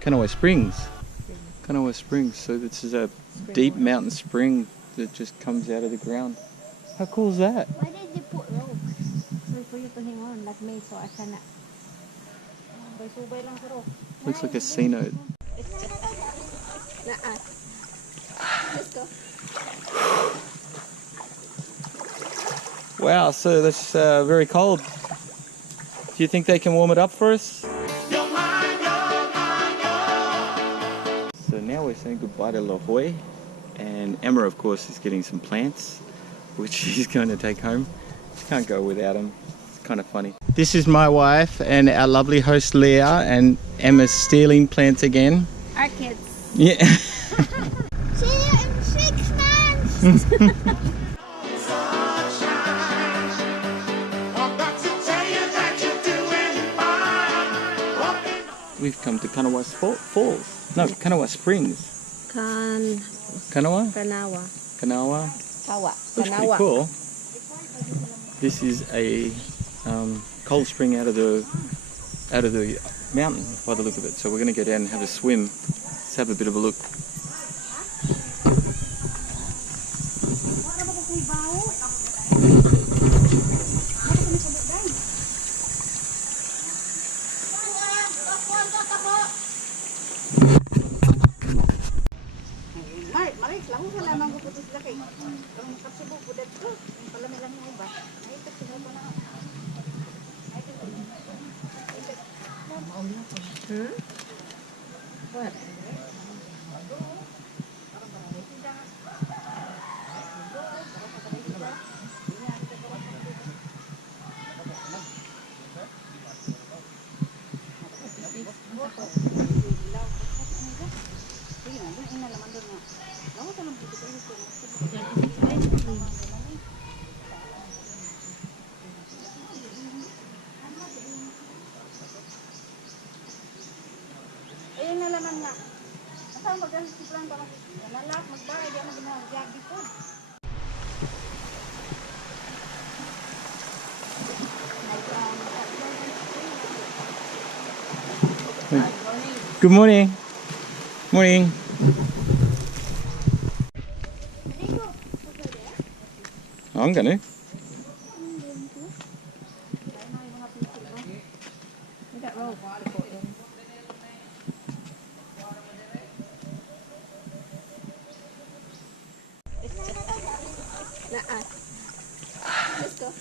Canawa Springs. Canawa Springs. So this is a deep mountain spring that just comes out of the ground. How cool is that? Why did you put ropes? So for you to hang on like me so I cannot. Looks like a C note. Let's go. Wow, so that's very cold. Do you think they can warm it up for us? So now we're saying goodbye to La Jolla, and Emma, of course, is getting some plants, which she's going to take home. She can't go without them. It's kind of funny. This is my wife and our lovely host Leah, and Emma's stealing plants again. Our kids. Yeah. See you in 6 months. We've come to Canawa Falls. No, Canawa Springs. Canawa? Canawa. Looks pretty cool. This is a cold spring out of the mountain by the look of it. So we're going to go down and have a swim. Let's have a bit of a look. What? Ayun na laman nga. Nasaan mag-asiplan ka nalak, magbahay, di ako ginahagyan dito. Good morning. Morning. I'm gonna. Let's go.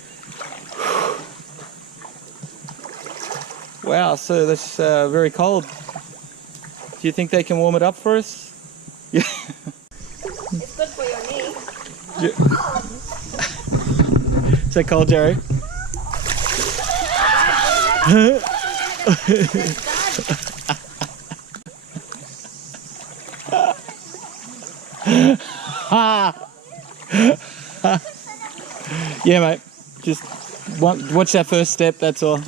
Wow, so that's very cold. Do you think they can warm it up for us? Yeah. It's good for your knee. Is that cold, Jerry? Yeah, mate. Just watch that first step, that's all.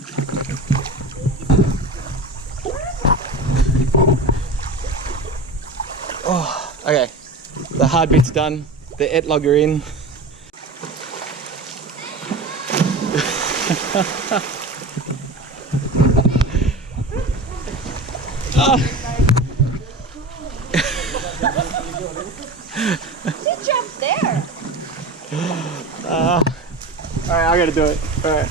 Oh, okay. The hard bit's done. The etlog are in. She jumped there. Alright, I gotta do it. Alright.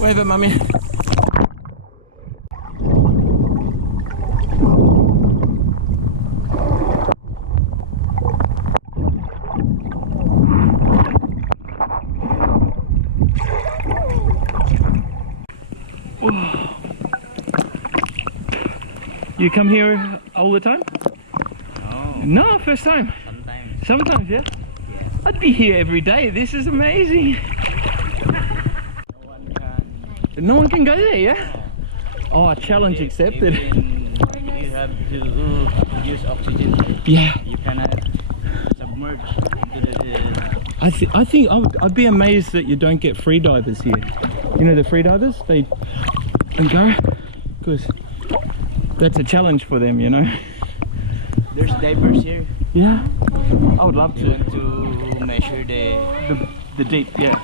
Wave it, mummy. You come here all the time? No. No, first time. Sometimes. Sometimes, yeah? Yeah. I'd be here every day. This is amazing. No one can No one can go there, yeah? Oh, challenge accepted. You have to use oxygen. Yeah. You cannot submerge into the... I think I'd be amazed that you don't get free divers here. You know the free divers? They go, because that's a challenge for them, you know. There's divers here. Yeah, I would love You want to measure the deep, yeah.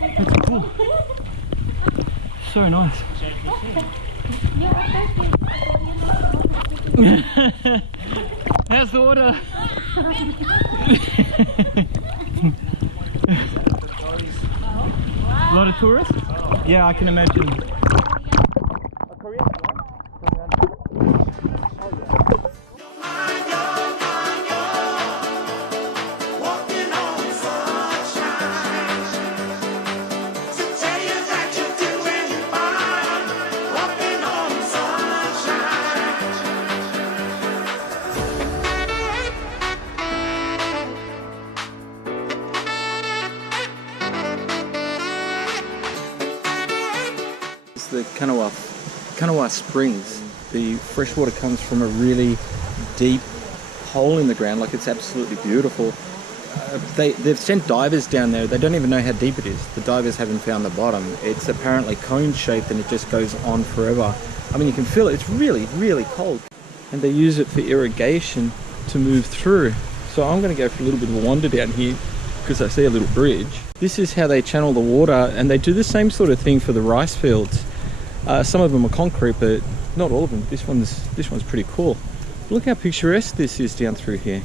That's cool. So nice. How's the water? A lot of tourists? Yeah, I can imagine. The Canawa Springs. The fresh water comes from a really deep hole in the ground, like it's absolutely beautiful. They've sent divers down there. They don't even know how deep it is. The divers haven't found the bottom. It's apparently cone shaped and it just goes on forever. I mean, you can feel it. It's really, really cold. And they use it for irrigation to move through. So I'm going to go for a little bit of a wander down here because I see a little bridge. This is how they channel the water, and they do the same sort of thing for the rice fields. Some of them are concrete, but not all of them. This one's pretty cool. Look how picturesque this is down through here.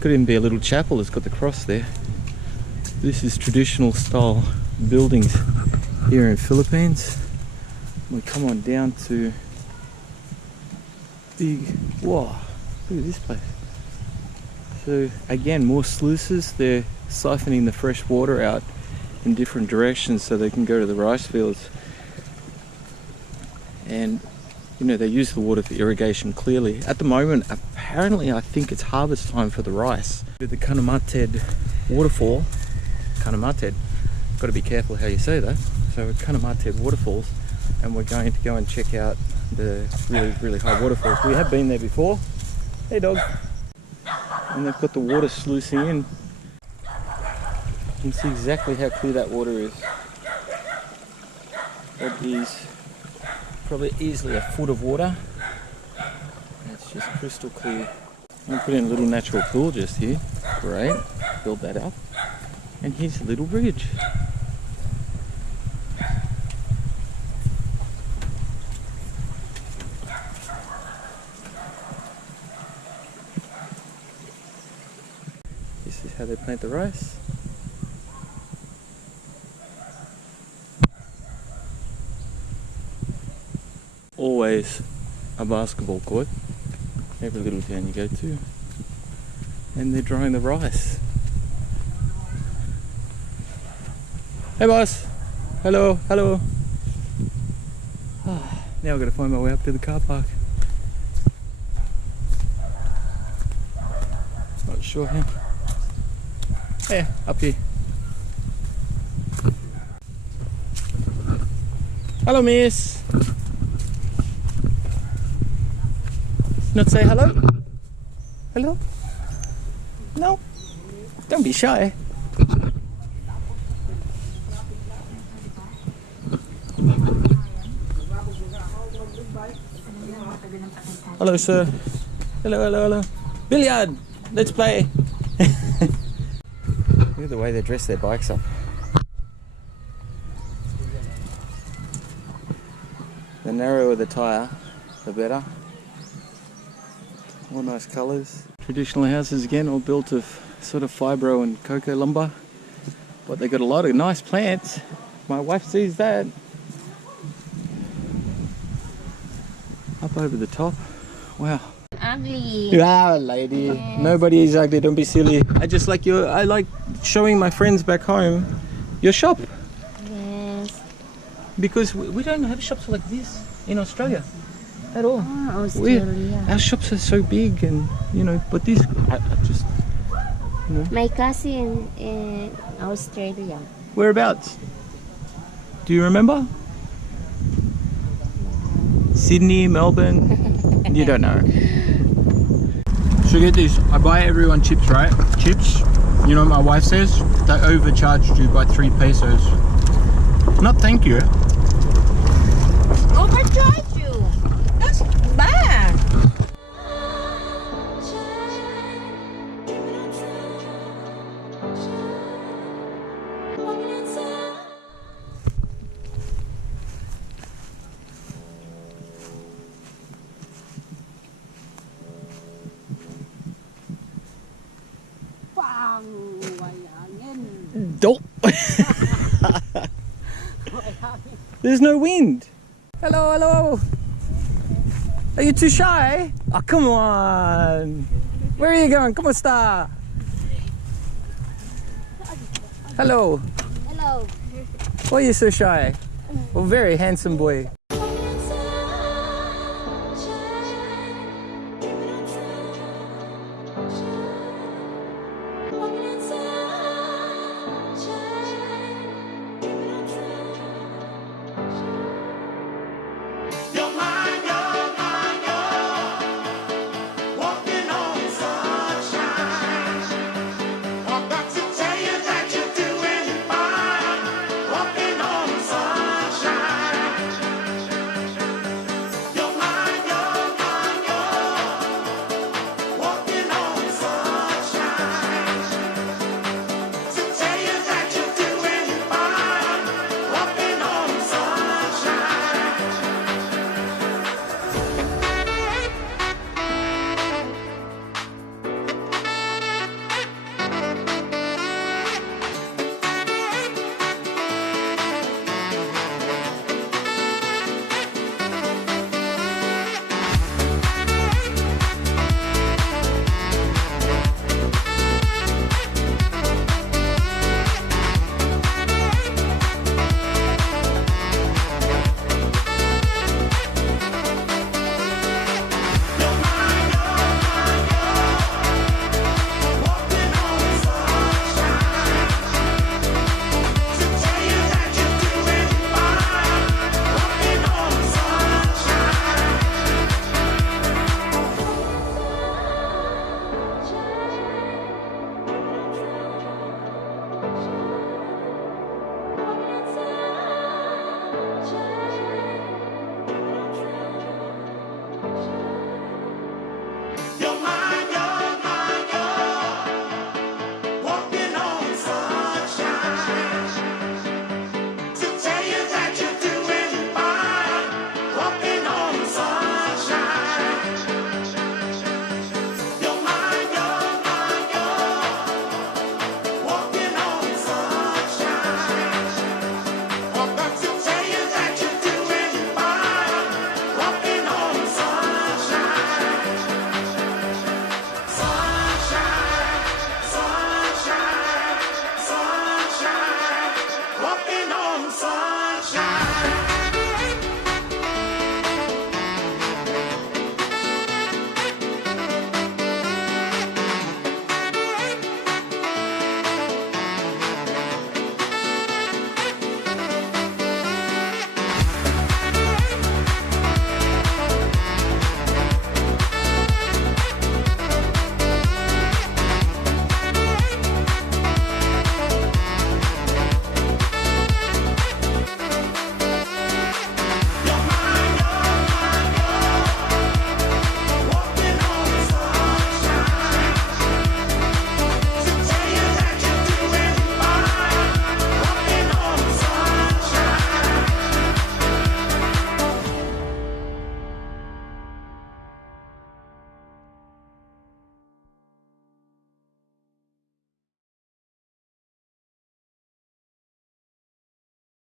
Could even be a little chapel that's got the cross there. This is traditional style buildings here in Philippines. We come on down to big, wow, look at this place. So again, more sluices. They're siphoning the fresh water out in different directions so they can go to the rice fields. And you know, they use the water for irrigation clearly. At the moment, apparently I think it's harvest time for the rice. The Kanamated waterfall, Kanamated, got to be careful how you say that. So Kanamated waterfalls, and we're going to go and check out the really, really high waterfalls. We have been there before. Hey dog. And they've got the water sluicing in. You can see exactly how clear that water is. That is probably easily a foot of water. It's just crystal clear. I'm put in a little natural pool just here. Great, build that up. And here's a little bridge. This is how they plant the rice. Always a basketball court, every little town you go to, and they're drying the rice. Hey boss, hello, hello. Now I've got to find my way up to the car park. Not sure how. Yeah, up here. Hello miss. Not say hello? Hello? No? Don't be shy. Hello sir. Hello, hello, hello. Billiard! Let's play! Look at the way they dress their bikes up. The narrower the tyre, the better. All nice colours. Traditional houses again, all built of sort of fibro and cocoa lumber. But they got a lot of nice plants. My wife sees that. Up over the top. Wow. Ugly. Ah, lady. Yes. Nobody is ugly, don't be silly. I like showing my friends back home your shop. Yes. Because we don't have shops like this in Australia. At all. Oh, Australia. Our shops are so big, and you know, but this, I just, you know. My cousin in Australia. Whereabouts? Do you remember? Sydney, Melbourne? You don't know. So get this, I buy everyone chips, right? Chips. You know what my wife says? They overcharged you by 3 pesos. Not thank you. Overcharge you. That's bad. Dope. There's no wind. Hello, hello. Are you too shy? Oh, come on. Where are you going? Come on, star. Hello. Hello. Why are you so shy? Oh, very handsome boy.